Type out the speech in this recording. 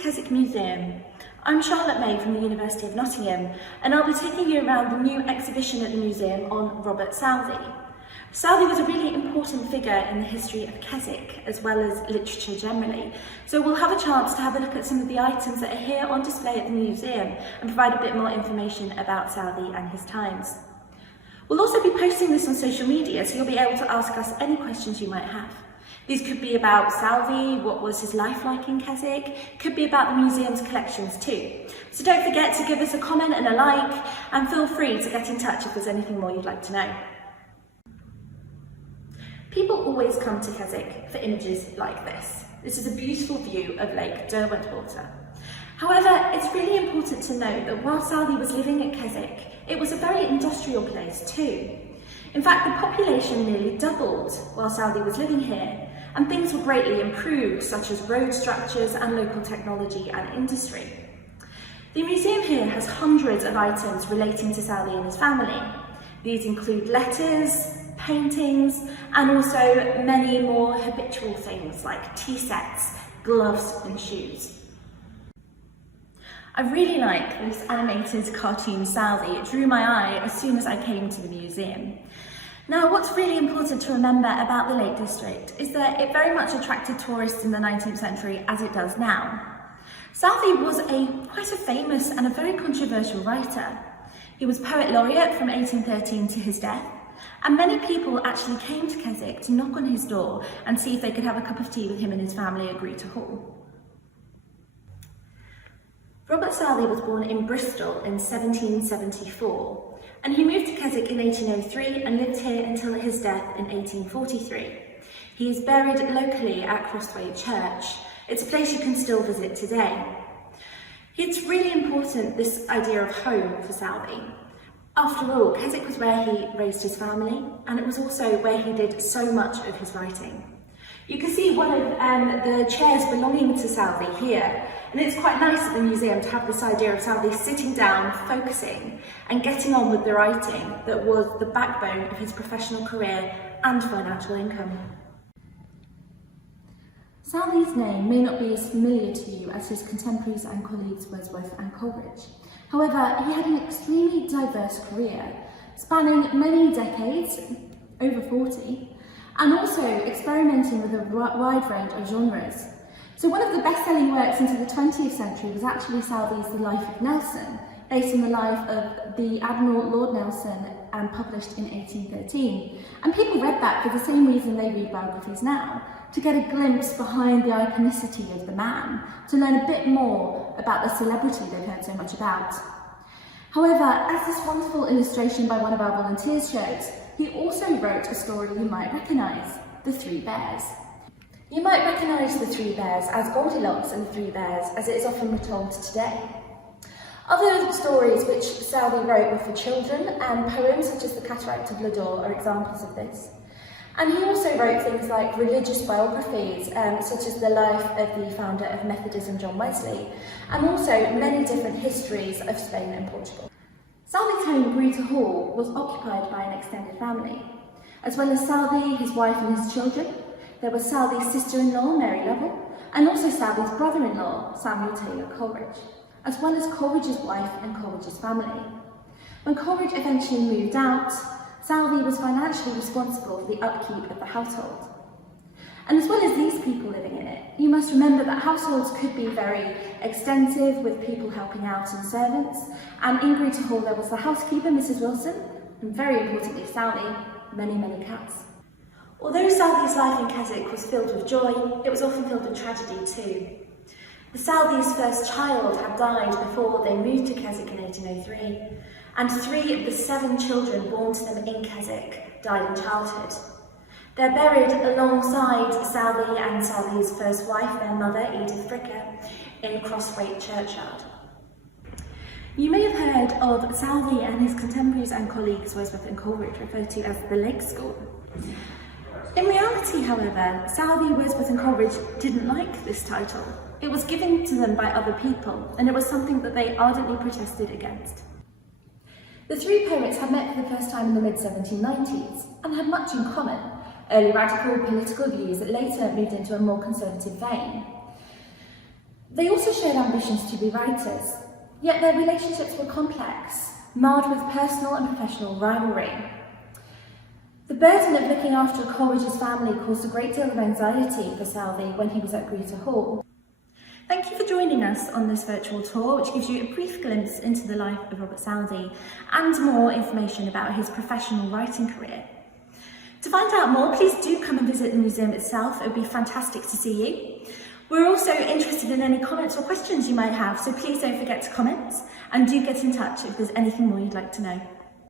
Keswick Museum. I'm Charlotte May from the University of Nottingham, and I'll be taking you around the new exhibition at the museum on Robert Southey. Southey was a really important figure in the history of Keswick, as well as literature generally, so we'll have a chance to have a look at some of the items that are here on display at the museum and provide a bit more information about Southey and his times. We'll also be posting this on social media, so you'll be able to ask us any questions you might have. These could be about Southey, what was his life like in Keswick, could be about the museum's collections too. So don't forget to give us a comment and a like, and feel free to get in touch if there's anything more you'd like to know. People always come to Keswick for images like this. This is a beautiful view of Lake Derwentwater. However, it's really important to note that while Southey was living at Keswick, it was a very industrial place too. In fact, the population nearly doubled while Southey was living here, and things were greatly improved, such as road structures and local technology and industry. The museum here has hundreds of items relating to Southey and his family. These include letters, paintings, and also many more habitual things like tea sets, gloves and shoes. I really like this animated cartoon Southey. It drew my eye as soon as I came to the museum. Now, what's really important to remember about the Lake District is that it very much attracted tourists in the 19th century as it does now. Southey was quite a famous and a very controversial writer. He was Poet Laureate from 1813 to his death, and many people actually came to Keswick to knock on his door and see if they could have a cup of tea with him and his family at Greta Hall. Robert Southey was born in Bristol in 1774, and he moved to Keswick in 1803 and lived here until his death in 1843. He is buried locally at Crossway Church. It's a place you can still visit today. It's really important, this idea of home for Southey. After all, Keswick was where he raised his family, and it was also where he did so much of his writing. You can see one of the chairs belonging to Southey here, and it's quite nice at the museum to have this idea of Southey sitting down, focusing, and getting on with the writing that was the backbone of his professional career and financial income. Southey's name may not be as familiar to you as his contemporaries and colleagues Wordsworth and Coleridge. However, he had an extremely diverse career, spanning many decades, over 40, and also experimenting with a wide range of genres. So one of the best-selling works into the 20th century was actually Southey's The Life of Nelson, based on the life of the Admiral Lord Nelson and published in 1813. And people read that for the same reason they read biographies now, to get a glimpse behind the iconicity of the man, to learn a bit more about the celebrity they've heard so much about. However, as this wonderful illustration by one of our volunteers shows, he also wrote a story you might recognise, The Three Bears. You might recognise The Three Bears as Goldilocks and the Three Bears, as it is often retold today. Other stories which Southey wrote were for children, and poems such as The Cataract of Lodore are examples of this. And he also wrote things like religious biographies, such as the life of the founder of Methodism, John Wesley, and also many different histories of Spain and Portugal. Southey's home, Greta Hall, was occupied by an extended family. As well as Southey, his wife and his children, there was Southey's sister-in-law, Mary Lovell, and also Southey's brother-in-law, Samuel Taylor Coleridge, as well as Coleridge's wife and Coleridge's family. When Coleridge eventually moved out, Southey was financially responsible for the upkeep of the household. And as well as these people living in it, you must remember that households could be very extensive, with people helping out and servants. And in Greta Hall there was the housekeeper, Mrs. Wilson, and very importantly Southey, many, many cats. Although Southey's life in Keswick was filled with joy, it was often filled with tragedy too. The Southeys' first child had died before they moved to Keswick in 1803, and 3 of the 7 children born to them in Keswick died in childhood. They're buried alongside Southey and Southey's first wife, their mother, Edith Fricker, in Crossway Churchyard. You may have heard of Southey and his contemporaries and colleagues Wordsworth and Coleridge referred to as the Lake School. In reality, however, Southey, Wordsworth and Coleridge didn't like this title. It was given to them by other people, and it was something that they ardently protested against. The 3 poets had met for the first time in the mid-1790s and had much in common: early radical political views that later moved into a more conservative vein. They also shared ambitions to be writers, yet their relationships were complex, marred with personal and professional rivalry. The burden of looking after Coleridge's family caused a great deal of anxiety for Southey when he was at Greta Hall. Thank you for joining us on this virtual tour, which gives you a brief glimpse into the life of Robert Southey and more information about his professional writing career. To find out more, please do come and visit the museum itself. It would be fantastic to see you. We're also interested in any comments or questions you might have, so please don't forget to comment and do get in touch if there's anything more you'd like to know.